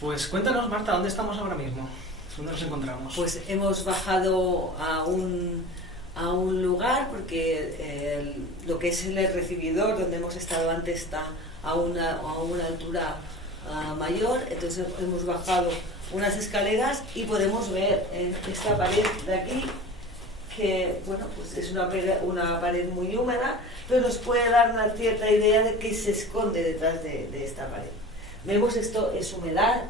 Pues cuéntanos, Marta, ¿dónde estamos ahora mismo? ¿Dónde nos encontramos? Pues hemos bajado a un lugar porque lo que es el recibidor donde hemos estado antes está a una altura mayor, entonces hemos bajado unas escaleras y podemos ver en esta pared de aquí que bueno, pues es una pared muy húmeda, pero nos puede dar una cierta idea de qué se esconde detrás de esta pared. Vemos esto es humedad,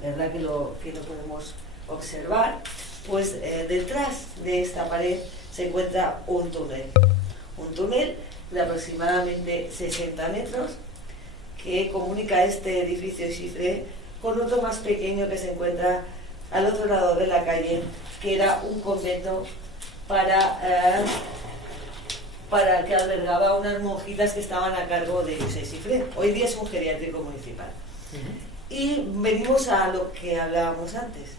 ¿verdad? Que lo podemos observar. Pues detrás de esta pared se encuentra un túnel de aproximadamente 60 metros que comunica este edificio Xifré con otro más pequeño que se encuentra al otro lado de la calle, que era un convento para que albergaba unas monjitas que estaban a cargo de Josep Xifré. Hoy día es un geriátrico municipal. Y venimos a lo que hablábamos antes,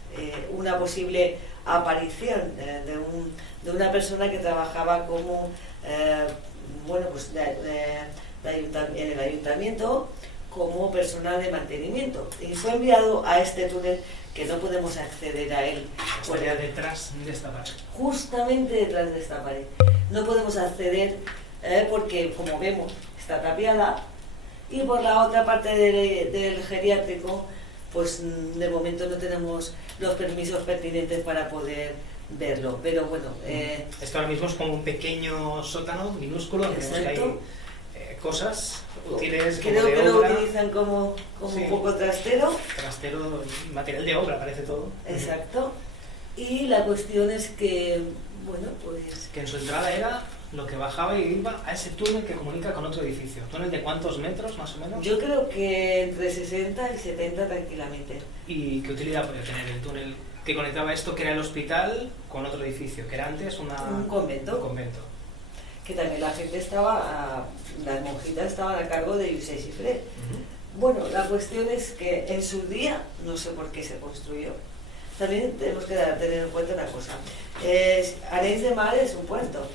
una posible aparición de una persona que trabajaba como bueno, pues en el ayuntamiento como personal de mantenimiento, y fue enviado a este túnel que no podemos acceder a él. Estaría detrás de esta pared. Justamente detrás de esta pared. No podemos acceder porque, como vemos, está tapiada, y por la otra parte del geriátrico, pues de momento no tenemos los permisos pertinentes para poder verlo. Pero bueno... Esto ahora mismo es como un pequeño sótano minúsculo, donde vemos que hay cosas útiles. Creo que lo utilizan como sí, un poco trastero. Trastero, material de obra, parece todo. Exacto. Y la cuestión es que, bueno, pues... Que en su entrada era lo que bajaba y iba a ese túnel que comunica con otro edificio. ¿Túnel de cuántos metros, más o menos? Yo creo que entre 60 y 70 tranquilamente. ¿Y qué utilidad podía tener el túnel que conectaba esto, que era el hospital, con otro edificio, que era antes un convento? Un convento. Que también la gente estaba, las monjitas estaban a cargo de Josep Xifré. Bueno, la cuestión es que en su día, no sé por qué se construyó. También tenemos que tener en cuenta una cosa. Arenys de Mar es un puerto.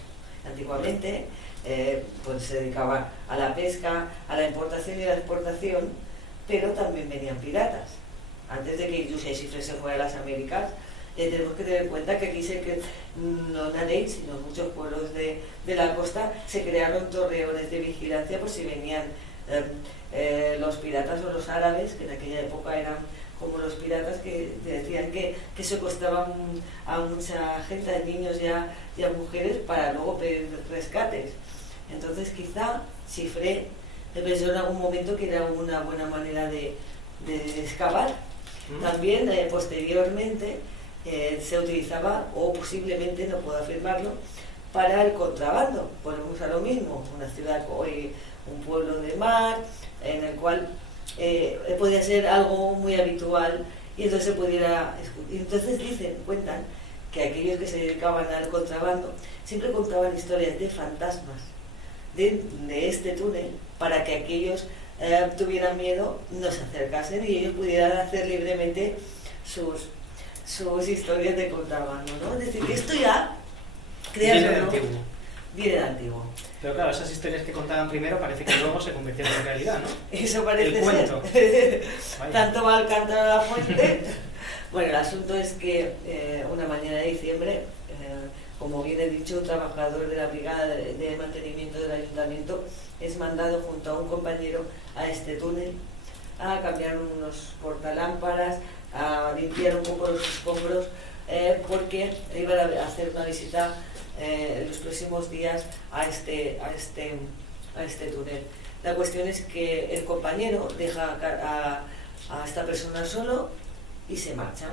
Antiguamente pues se dedicaba a la pesca, a la importación y la exportación, pero también venían piratas. Antes de que Josep Xifré se fuera a las Américas, tenemos que tener en cuenta que aquí no en Arenys, sino en muchos pueblos de la costa, se crearon torreones de vigilancia por si venían los piratas o los árabes, que en aquella época eran como los piratas, que decían que secuestraban a mucha gente, a niños y a mujeres, para luego pedir rescates. Entonces quizá Xifré pensó en algún momento que era una buena manera de excavar. También posteriormente se utilizaba, o posiblemente, no puedo afirmarlo, para el contrabando. Volvemos a lo mismo, una ciudad hoy, un pueblo de mar, en el cual podía ser algo muy habitual, y entonces se pudiera... Entonces cuentan que aquellos que se dedicaban al contrabando siempre contaban historias de fantasmas de este túnel, para que aquellos tuvieran miedo, no se acercasen y ellos pudieran hacer libremente sus historias de contrabando, ¿no? Es decir, que esto ya, viene de antiguo. Viene de antiguo. Pero claro, esas historias que contaban primero parece que luego se convirtieron en realidad, ¿no? Eso parece el cuento. Ser. Tanto va al cántaro a la fuente. Bueno, el asunto es que una mañana de diciembre, como bien he dicho, un trabajador de la brigada de mantenimiento del ayuntamiento es mandado junto a un compañero a este túnel a cambiar unos portalámparas, a limpiar un poco los escombros, porque iban a hacer una visita en los próximos días a este túnel. La cuestión es que el compañero deja a esta persona solo y se marcha.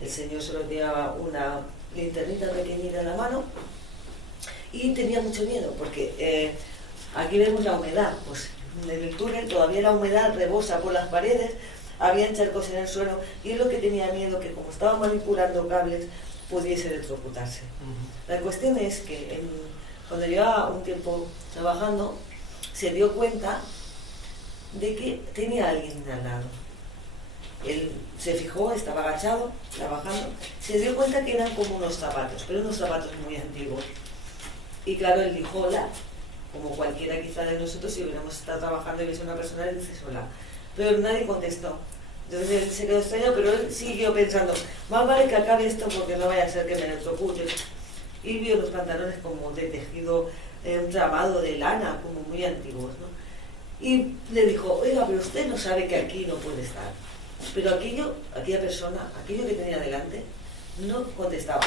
El señor solo llevaba una linternita pequeñita en la mano y tenía mucho miedo, porque aquí vemos la humedad, pues en el túnel todavía la humedad rebosa por las paredes, había charcos en el suelo, y es lo que tenía miedo, que como estaba manipulando cables pudiese electrocutarse. La cuestión es que cuando llevaba un tiempo trabajando, se dio cuenta de que tenía a alguien al lado. Él se fijó, estaba agachado, trabajando, se dio cuenta que eran como unos zapatos, pero unos zapatos muy antiguos. Y claro, él dijo hola, como cualquiera quizá de nosotros, si hubiéramos estado trabajando y ves a una persona, le dices hola. pero nadie contestó. Entonces él se quedó extrañado, pero él siguió pensando, más vale que acabe esto porque no vaya a ser que me electrocute. Y vio los pantalones como de tejido, un tramado de lana, como muy antiguos, ¿no? Y le dijo, oiga, pero usted no sabe que aquí no puede estar. Pero aquella persona, aquello que tenía delante, no contestaba.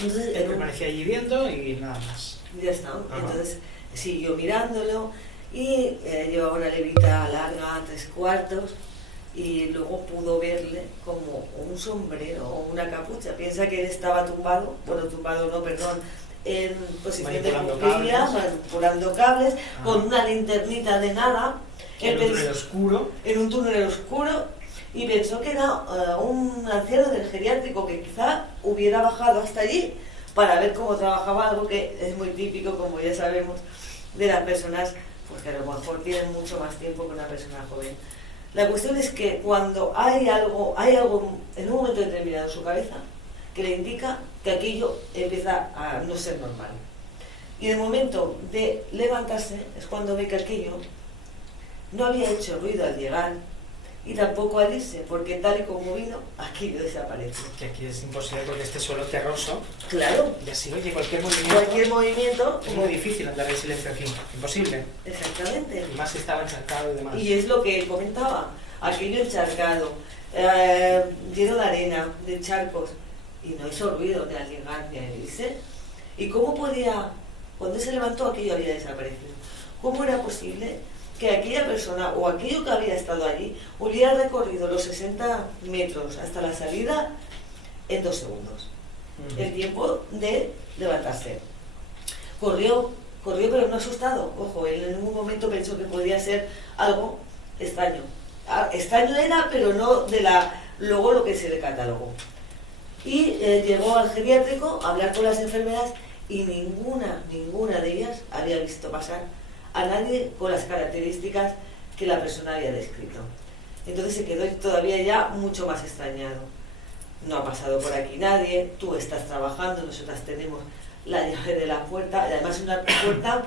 Entonces él permanecía allí viendo y nada más. Ya está. Entonces siguió mirándolo y llevaba una levita larga, 3/4, y luego pudo verle como un sombrero o una capucha. Piensa que él estaba tumbado, en posición de cuclillas, manipulando cables, con una linternita de nada. En un túnel oscuro. En un túnel oscuro, y pensó que era un anciano del geriátrico que quizá hubiera bajado hasta allí para ver cómo trabajaba, algo que es muy típico, como ya sabemos, de las personas pues que a lo mejor tienen mucho más tiempo que una persona joven. La cuestión es que cuando hay algo en un momento determinado en su cabeza que le indica que aquello empieza a no ser normal. Y en el momento de levantarse es cuando ve que aquello no había hecho ruido al llegar y tampoco al irse, porque tal y como vino, aquello desaparece. Que aquí es imposible porque este suelo terroso. Claro. Y así, oye, cualquier movimiento. Es muy difícil andar en silencio aquí. Imposible. Exactamente. Y más si estaba encharcado y demás. Y es lo que él comentaba. Aquello encharcado, lleno de arena, de charcos. Y no hizo ruido ni al llegar ni al irse. ¿Y cómo podía, cuando se levantó, aquello había desaparecido? ¿Cómo era posible que aquella persona o aquello que había estado allí hubiera recorrido los 60 metros hasta la salida en 2 segundos? El tiempo de levantarse. Corrió pero no asustado. Ojo, él en ningún momento pensó que podía ser algo extraño. Extraño era, pero no de luego lo que se le catalogó. Y llegó al geriátrico a hablar con las enfermeras y ninguna de ellas había visto pasar a nadie con las características que la persona había descrito. Entonces se quedó todavía ya mucho más extrañado. No ha pasado por aquí nadie, tú estás trabajando, nosotras tenemos la llave de la puerta, y además una puerta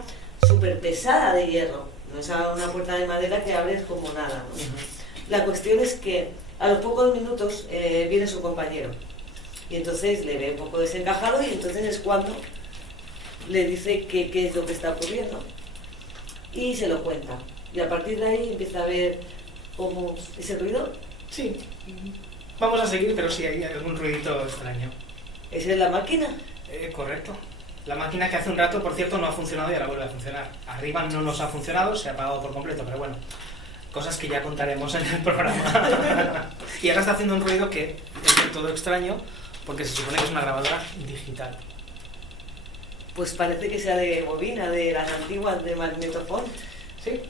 súper pesada de hierro, no es una puerta de madera que abres como nada, ¿no? La cuestión es que a los pocos minutos viene su compañero y entonces le ve un poco desencajado y entonces es cuando le dice qué es lo que está ocurriendo y se lo cuenta. Y a partir de ahí empieza a ver cómo ese ruido. Sí. Vamos a seguir, pero sí hay algún ruidito extraño. ¿Esa es la máquina? Correcto. La máquina que hace un rato, por cierto, no ha funcionado y ahora vuelve a funcionar. Arriba no nos ha funcionado, se ha apagado por completo, pero bueno, cosas que ya contaremos en el programa. Y ahora está haciendo un ruido que es del todo extraño, porque se supone que es una grabadora digital. Pues parece que sea de bobina, de las antiguas de magnetofón. Sí,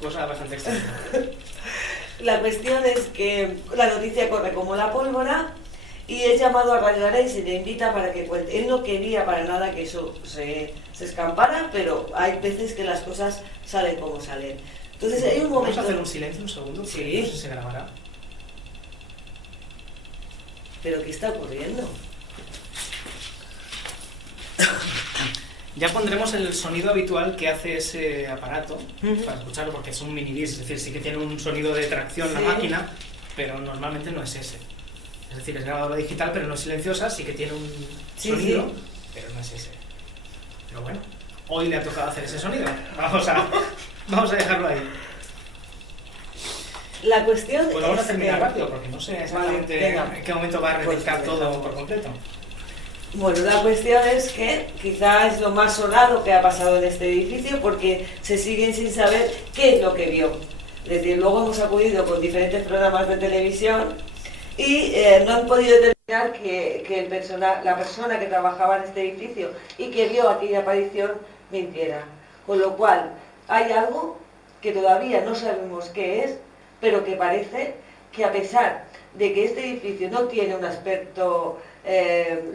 cosa bastante extraña. La cuestión es que la noticia corre como la pólvora y es llamado a Radio Ara y se le invita para que cuente. Él no quería para nada que eso se escampara, pero hay veces que las cosas salen como salen. Entonces hay un momento... ¿Vamos a hacer un silencio un segundo? Sí. No sé si se grabará. ¿Pero qué está ocurriendo? Ya pondremos el sonido habitual que hace ese aparato para escucharlo, porque es un mini disc, es decir, sí que tiene un sonido de tracción la máquina, pero normalmente no es ese. Es decir, es grabadora digital, pero no es silenciosa, sí que tiene un sonido, pero no es ese. Pero bueno, hoy le ha tocado hacer ese sonido. Vamos a dejarlo ahí. La cuestión pues vamos a terminar rápido, porque no sé exactamente en qué momento va a redactar todo por completo. Bueno, la cuestión es que quizá es lo más sonado que ha pasado en este edificio porque se siguen sin saber qué es lo que vio. Es decir, luego hemos acudido con diferentes programas de televisión y no han podido determinar que la persona que trabajaba en este edificio y que vio aquella aparición mintiera. Con lo cual, hay algo que todavía no sabemos qué es, pero que parece que a pesar de que este edificio no tiene un aspecto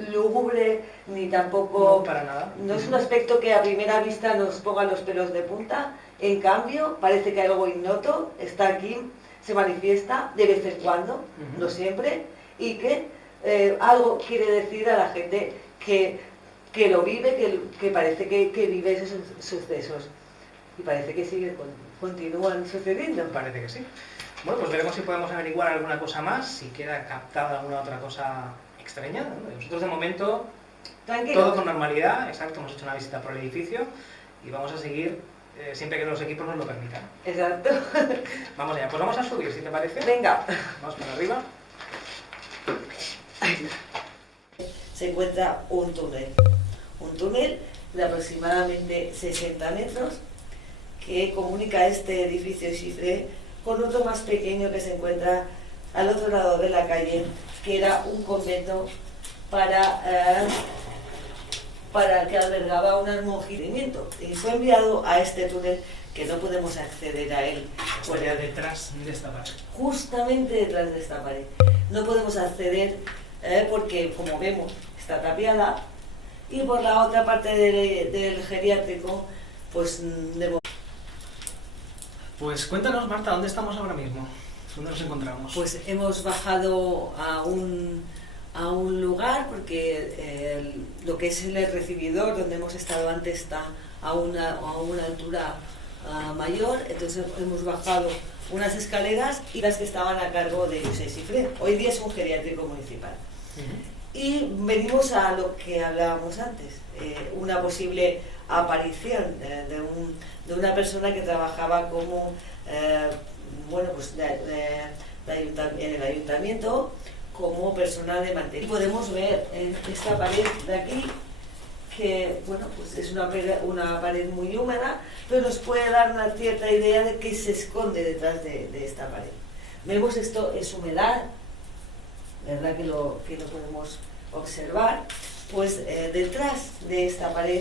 lúgubre ni tampoco... No, para nada. No es un aspecto que a primera vista nos ponga los pelos de punta, en cambio parece que algo ignoto está aquí, se manifiesta de vez en cuando, no siempre, y que algo quiere decir a la gente que lo vive, que parece que vive esos sucesos. Y parece que sigue con continúan sucediendo. Parece que sí. Bueno, pues veremos si podemos averiguar alguna cosa más, si queda captada alguna otra cosa extraña, ¿no? Nosotros de momento, Tranquilo. todo con normalidad, exacto, hemos hecho una visita por el edificio y vamos a seguir siempre que los equipos nos lo permitan. Exacto. Vamos allá, pues vamos a subir, si te parece. Venga. Vamos para arriba. Se encuentra un túnel de aproximadamente 60 metros que comunica este edificio Xifré con otro más pequeño que se encuentra al otro lado de la calle, que era un convento para que albergaba un monjimiento, y fue enviado a este túnel que no podemos acceder a él. Estaría detrás de esta pared. Justamente detrás de esta pared. No podemos acceder porque, como vemos, está tapiada, y por la otra parte del geriátrico, pues debo... Pues cuéntanos, Marta, ¿dónde estamos ahora mismo? ¿Dónde nos encontramos? Pues hemos bajado a un lugar porque lo que es el recibidor donde hemos estado antes está a una altura mayor, entonces hemos bajado unas escaleras y las que estaban a cargo de José Xifré. Hoy día es un geriátrico municipal. Y venimos a lo que hablábamos antes, una posible aparición de una persona que trabajaba como bueno, pues en el ayuntamiento como personal de mantenimiento. Podemos ver en esta pared de aquí que, bueno, pues es una pared muy húmeda, pero nos puede dar una cierta idea de qué se esconde detrás de esta pared. Vemos esto es humedad, ¿verdad? Que lo podemos observar. Pues detrás de esta pared